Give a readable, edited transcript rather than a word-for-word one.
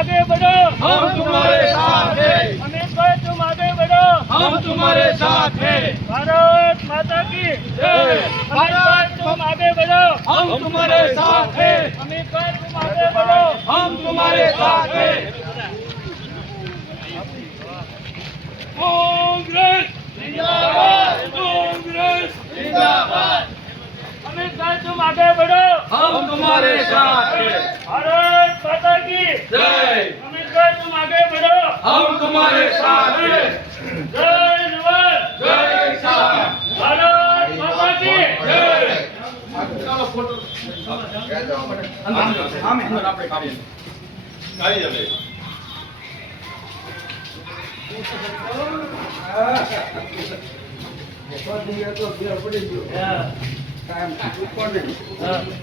आगे बढ़ो, हम तुम्हारे साथ हैं। अमित भाई तुम आगे बढ़ो, हम तुम्हारे साथ हैं। भारत माता की जय। अमित भाई तुम आगे बढ़ो, हम तुम्हारे साथ हैं। अमित भाई तुम आगे बढ़ो, हम तुम्हारे साथ हैं। कांग्रेस जिंदाबाद, कांग्रेस जिंदाबाद। अमित भाई तुम आगे बढ़ो, हम तुम्हारे साथ हैं। भारत माता की जय। अमित भाई तुम आगे बढ़ो, हम तुम्हारे साथ हैं। जय जवान, जय किसान। भारत माता की जय। Yeah.